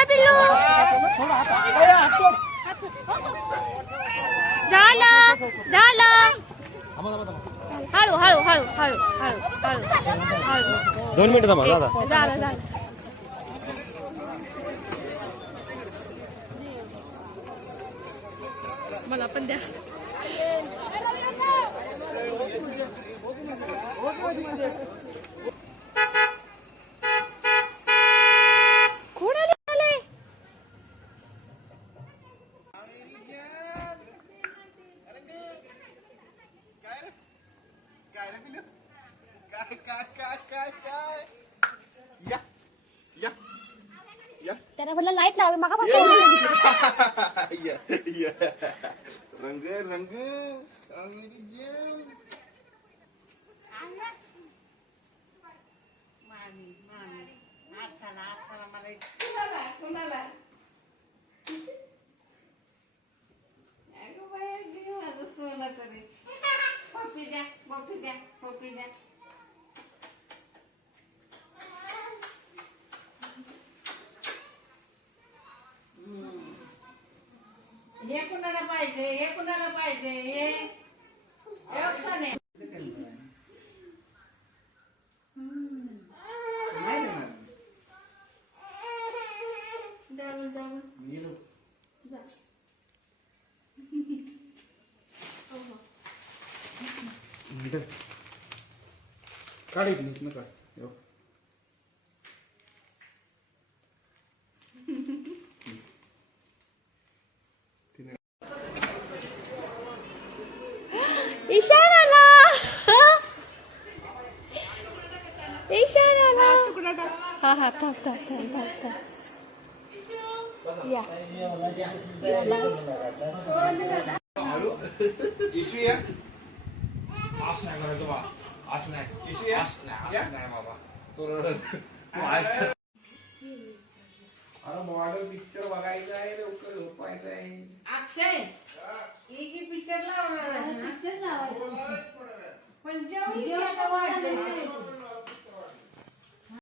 चला पिल्लू झालं झालं हळू हळू हळू हळू हळू हळू हळू 2 मिनिटं थांबा दादा. झालं झालं मला पण द्या त्याला म्हटलं लाईट लावे मग रंग रंग हे कुणाला पाहिजे हे कुणाला पाहिजे हे नाही काढायची नका इशाराला इशाराला हा हा थांब थांब थांब थांब थांब या इशू या असं नाही करायचं बा. असं नाही. इशू या असं नाही बाबा. अरे मॉडेल पिक्चर बघायचा आहे लवकर झोपायचं आहे. अक्षय एक पिक्चर लावणार आहे पिक्चर लावायचं पण जेवण आता वाढलं